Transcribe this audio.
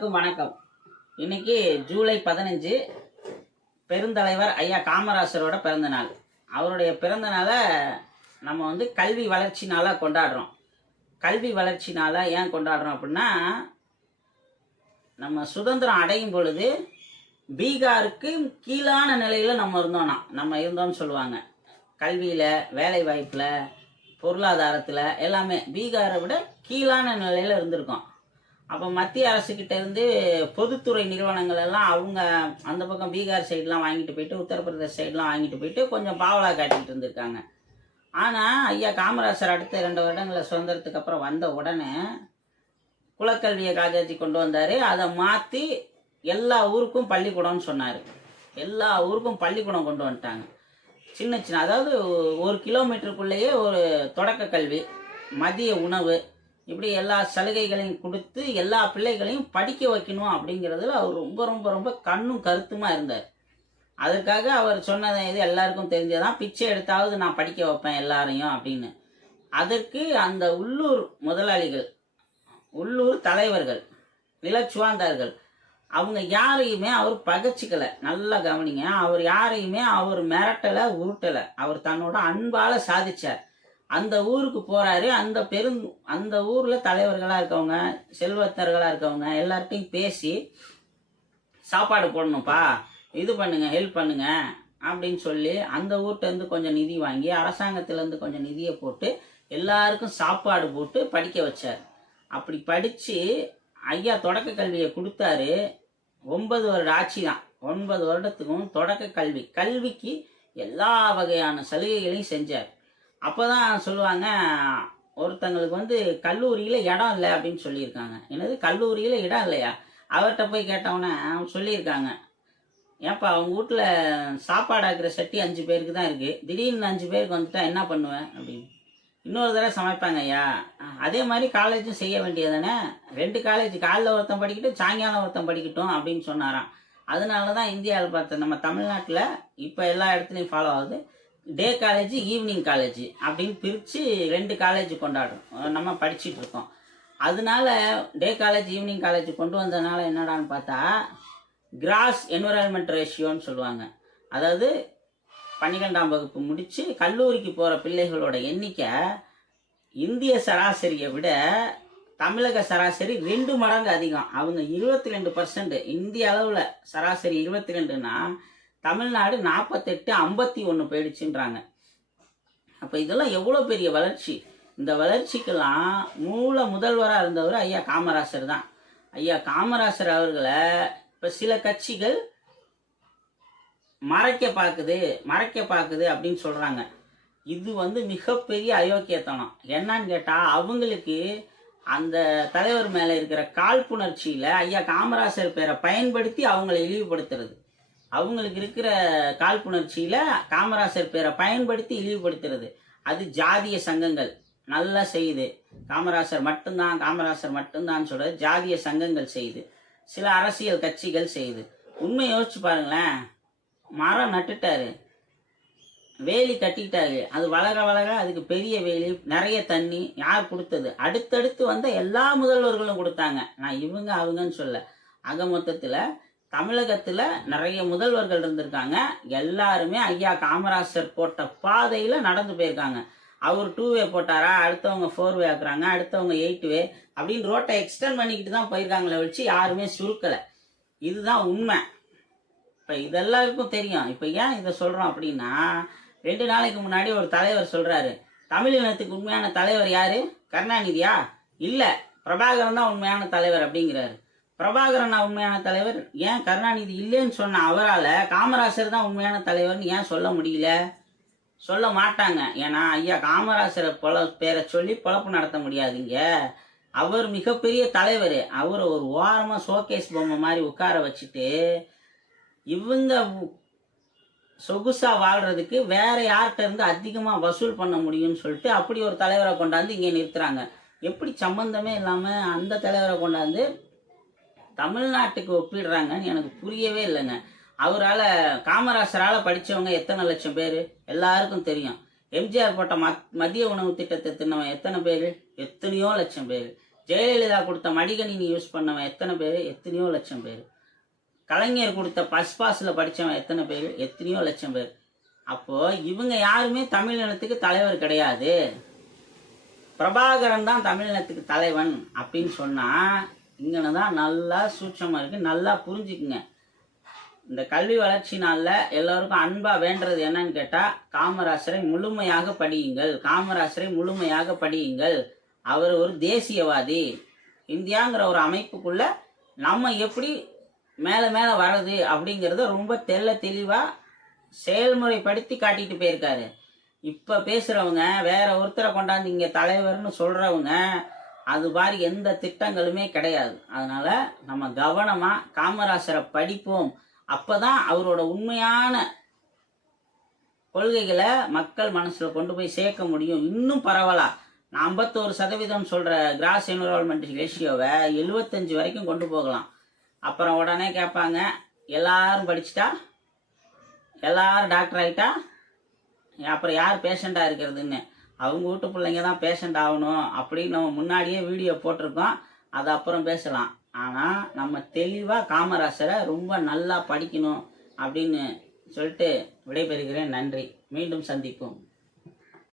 எல்லோருக்கும் வணக்கம். இன்னைக்கு ஜூலை 15 பெருந்தலைவர் ஐயா காமராசரோட பிறந்த நாள். அவருடைய பிறந்த நாளை நம்ம கல்வி வளர்ச்சி நாளாக கொண்டாடுறோம். கல்வி வளர்ச்சி நாளாக ஏன் கொண்டாடுறோம் அப்படின்னா, நம்ம சுதந்திரம் அடையும் பொழுது பீகாருக்கு கீழான நிலையில் நம்ம இருந்தோம்னு சொல்லுவாங்க. கல்வியில், வேலை வாய்ப்பில், பொருளாதாரத்தில் எல்லாமே பீகாரை விட கீழான நிலையில் இருந்திருக்கோம். அப்போ மத்திய அரசுக்கிட்ட இருந்து பொதுத்துறை நிறுவனங்கள் எல்லாம் அவங்க அந்த பக்கம் பீகார் சைட்லாம் வாங்கிட்டு போயிட்டு, உத்தரப்பிரதேச சைட்லாம் வாங்கிட்டு போயிட்டு கொஞ்சம் பாவலா காட்டிகிட்டு இருந்திருக்காங்க. ஆனால் ஐயா காமராசர் அடுத்த 2 வருடங்களில் சுதந்திரத்துக்கு அப்புறம் வந்த உடனே குலக்கல்வியை காஜாச்சி கொண்டு வந்தார். அதை மாற்றி எல்லா ஊருக்கும் பள்ளிக்கூடம்னு சொன்னார். எல்லா ஊருக்கும் பள்ளிக்கூடம் கொண்டு வந்துட்டாங்க. சின்ன சின்ன, அதாவது 1 கிலோமீட்டருக்குள்ளேயே ஒரு தொடக்க கல்வி, மதிய உணவு, இப்படி எல்லா சலுகைகளையும் கொடுத்து எல்லா பிள்ளைகளையும் படிக்க வைக்கணும் அப்படிங்கிறதுல அவர் ரொம்ப ரொம்ப ரொம்ப கண்ணும் கருத்துமா இருந்தார். அதுக்காக அவர் சொன்னதை இது எல்லாருக்கும் தெரிஞ்சதான், பிச்சை எடுத்தாவது நான் படிக்க வைப்பேன் எல்லாரையும் அப்படின்னு. அதற்கு அந்த உள்ளூர் முதலாளிகள், உள்ளூர் தலைவர்கள், நிலச்சுவாந்தார்கள், அவங்க யாரையுமே அவர் பகைச்சிக்கலை. நல்லா கவனிங்க, அவர் யாரையுமே அவர் மிரட்டலை, உருட்டலை. அவர் தன்னோட அன்பால சாதிச்சார். அந்த ஊருக்கு போறாரு. அந்த ஊர்ல தலைவர்களா இருக்கவங்க, செல்வத்தர்களா இருக்கவங்க எல்லார்ட்டையும் பேசி சாப்பாடு போடணும்ப்பா, இது பண்ணுங்க, ஹெல்ப் பண்ணுங்க அப்படின்னு சொல்லி அந்த ஊர்கிட்ட இருந்து கொஞ்சம் நிதி வாங்கி, அரசாங்கத்துல இருந்து கொஞ்சம் நிதியை போட்டு எல்லாருக்கும் சாப்பாடு போட்டு படிக்க வச்சார். அப்படி படிச்சு ஐயா தொடக்க கல்வியை கொடுத்தாரு. 9 வருட ஆட்சி தான். 9 வருடத்துக்கும் தொடக்க கல்விக்கு எல்லா வகையான சலுகைகளையும் செஞ்சார். அப்போதான் சொல்லுவாங்க, ஒருத்தங்களுக்கு கல்லூரியில் இடம் இல்லை அப்படின்னு சொல்லியிருக்காங்க. என்னது, கல்லூரியில் இடம் இல்லையா? அவர்கிட்ட போய் கேட்டவொன்னே சொல்லியிருக்காங்க, ஏன்ப்பா அவங்க வீட்டில் சாப்பாடு ஆக்குற சட்டி 5 பேருக்கு தான் இருக்குது, திடீர்னு 5 பேருக்கு வந்துட்டா என்ன பண்ணுவேன் அப்படின்னு. இன்னொரு தடவை சமைப்பாங்க ஐயா. அதே மாதிரி காலேஜும் செய்ய வேண்டியதானே, 2 காலேஜ், காலைல ஒருத்தன் படிக்கட்டும், சாயங்காலம் ஒருத்தன் படிக்கட்டும் அப்படின்னு சொன்னாராம். அதனால தான் இந்தியாவில் பார்த்த நம்ம தமிழ்நாட்டில் இப்போ எல்லா இடத்துலையும் ஃபாலோ ஆகுது. டே காலேஜ், ஈவினிங் காலேஜ் அப்படின்னு பிரித்து 2 காலேஜ் கொண்டாடுறோம், நம்ம படிச்சுட்டு இருக்கோம். அதனால டே காலேஜ், ஈவினிங் காலேஜ் கொண்டு வந்ததுனால என்னடான்னு பார்த்தா, கிராஸ் என்விரான்மெண்ட் ரேஷியோன்னு சொல்லுவாங்க. அதாவது 12ஆம் வகுப்பு முடித்து கல்லூரிக்கு போகிற பிள்ளைகளோட எண்ணிக்கை இந்திய சராசரியை விட தமிழக சராசரி 2 மடங்கு அதிகம். அவங்க 22%. இந்திய அளவில் சராசரி 22ன்னா தமிழ்நாடு 48, 51 போயிடுச்சுன்றாங்க. அப்போ இதெல்லாம் எவ்வளோ பெரிய வளர்ச்சி. இந்த வளர்ச்சிக்கெல்லாம் முதல்வராக இருந்தவர் ஐயா காமராசர் தான். ஐயா காமராசர் அவர்களை இப்போ சில கட்சிகள் மறைக்க பார்க்குது அப்படின்னு சொல்கிறாங்க. இது மிகப்பெரிய அயோக்கியத்தனம். என்னன்னு கேட்டால், அவங்களுக்கு அந்த தலைவர் மேலே இருக்கிற காழ்ப்புணர்ச்சியில் ஐயா காமராசர் பேரை பயன்படுத்தி அவங்கள இழிவுபடுத்துறது. அவங்களுக்கு இருக்கிற காழ்ப்புணர்ச்சியில் காமராசர் பேரை பயன்படுத்தி இழிவுபடுத்துறது. அது ஜாதிய சங்கங்கள் நல்லா செய்யுது. காமராசர் மட்டும்தான் சொல்கிறது ஜாதிய சங்கங்கள் செய்யுது. சில அரசியல் கட்சிகள் செய்யுது. உண்மை யோசிச்சு பாருங்களேன். மரம் நட்டுட்டாரு, வேலி கட்டிட்டாரு, அது வளர அதுக்கு பெரிய வேலி, நிறைய தண்ணி. யார் கொடுத்தது? அடுத்தடுத்து வந்த எல்லா முதல்வர்களும் கொடுத்தாங்க. நான் இவங்க அவங்கன்னு சொல்ல. ஆக மொத்தத்தில் தமிழகத்தில் நிறைய முதல்வர்கள் இருந்திருக்காங்க. எல்லாருமே ஐயா காமராசர் போட்ட பாதையில் நடந்து போயிருக்காங்க. அவர் 2வே போட்டாரா, அடுத்தவங்க 4வே ஆக்குறாங்க, அடுத்தவங்க 8வே அப்படின்னு ரோட்டை எக்ஸ்டெண்ட் பண்ணிக்கிட்டு தான் போயிருக்காங்களே வச்சு யாருமே சுருக்கலை. இதுதான் உண்மை. இப்போ இதெல்லாருக்கும் தெரியும். இப்போ ஏன் இதை சொல்கிறோம் அப்படின்னா, 2 நாளைக்கு முன்னாடி ஒரு தலைவர் சொல்கிறாரு, தமிழினத்துக்கு உண்மையான தலைவர் யார்? கருணாநிதியா? இல்லை, பிரபாகரன் தான் உண்மையான தலைவர் அப்படிங்கிறாரு. பிரபாகரன் உண்மையான தலைவர், ஏன் கருணாநிதி இல்லைன்னு சொன்ன அவரால் காமராசர் தான் உண்மையான தலைவர்னு ஏன் சொல்ல முடியல? சொல்ல மாட்டாங்க. ஏன்னா ஐயா காமராசரை பேரை சொல்லி பொழப்பு நடத்த முடியாதுங்க. அவர் மிகப்பெரிய தலைவர். அவர் ஒரு ஓரமாக ஷோகேஸ் பொம்மை மாதிரி உட்கார வச்சுட்டு இவங்க சொகுசா வாழ்றதுக்கு வேற யார்கிட்ட இருந்து அதிகமாக வசூல் பண்ண முடியும்னு சொல்லிட்டு அப்படி ஒரு தலைவரை கொண்டாந்து இங்கே நிறுத்துறாங்க. எப்படி சம்பந்தமே இல்லாமல் அந்த தலைவரை கொண்டாந்து தமிழ்நாட்டுக்கு ஒப்பிடுறாங்கன்னு எனக்கு புரியவே இல்லைங்க. காமராசரால் படித்தவங்க எத்தனை லட்சம் பேர் எல்லாருக்கும் தெரியும். எம்ஜிஆர் போட்ட மதிய உணவு திட்டத்தை தின்னவன் எத்தனை பேர்? எத்தனையோ லட்சம் பேர். ஜெயலலிதா கொடுத்த மடிகணினி யூஸ் பண்ணவன் எத்தனை பேர்? எத்தனையோ லட்சம் பேர். கலைஞர் கொடுத்த பஸ்பாஸில் படித்தவன் எத்தனை பேர்? எத்தனையோ லட்சம் பேர். அப்போ இவங்க யாருமே தமிழினத்துக்கு தலைவர் கிடையாது. பிரபாகரன் தான் தமிழினத்துக்கு தலைவன் அப்படின்னு சொன்னா இங்கன்னு தான் நல்லா சூட்சமா இருக்கு. நல்லா புரிஞ்சுக்குங்க. இந்த கல்வி வளர்ச்சி நாளில் எல்லோருக்கும் அன்பா வேண்டது என்னன்னு கேட்டா, காமராசரை முழுமையாக படியுங்கள், காமராசரை முழுமையாக படியுங்கள். அவர் ஒரு தேசியவாதி. இந்தியாங்கிற ஒரு அமைப்புக்குள்ள நம்ம எப்படி மேல மேல வர்றது அப்படிங்கிறத ரொம்ப தெளிவா செயல்முறைப்படுத்தி காட்டிட்டு போயிருக்காரு. இப்ப பேசுறவங்க வேற ஒருத்தரை கொண்டாந்து இங்க தலைவர்னு சொல்றவங்க அது மாதிரி எந்த திட்டங்களுமே கிடையாது. அதனால நம்ம கவனமா காமராசரை படிப்போம். அப்பதான் அவரோட உண்மையான கொள்கைகளை மக்கள் மனசுல கொண்டு போய் சேர்க்க முடியும். இன்னும் பரவலா 51% சொல்ற கிராஸ் என்விரான்மெண்ட் ரேஷியோவை 75 வரைக்கும் கொண்டு போகலாம். அப்புறம் உடனே கேட்பாங்க, எல்லாரும் படிச்சுட்டா, எல்லாரும் டாக்டர் ஆகிட்டா, அப்புறம் யார் பேஷண்டாக இருக்கிறதுன்னு. அவங்க வீட்டு பிள்ளைங்க தான் பேஷண்ட் ஆகணும் அப்படின்னு நம்ம முன்னாடியே வீடியோ போட்டிருக்கோம். அது அப்புறம் பேசலாம். ஆனால் நம்ம தெளிவாக காமராசரை ரொம்ப நல்லா படிக்கணும் அப்படின்னு சொல்லிட்டு விடைபெறுகிறேன். நன்றி. மீண்டும் சந்திப்போம்.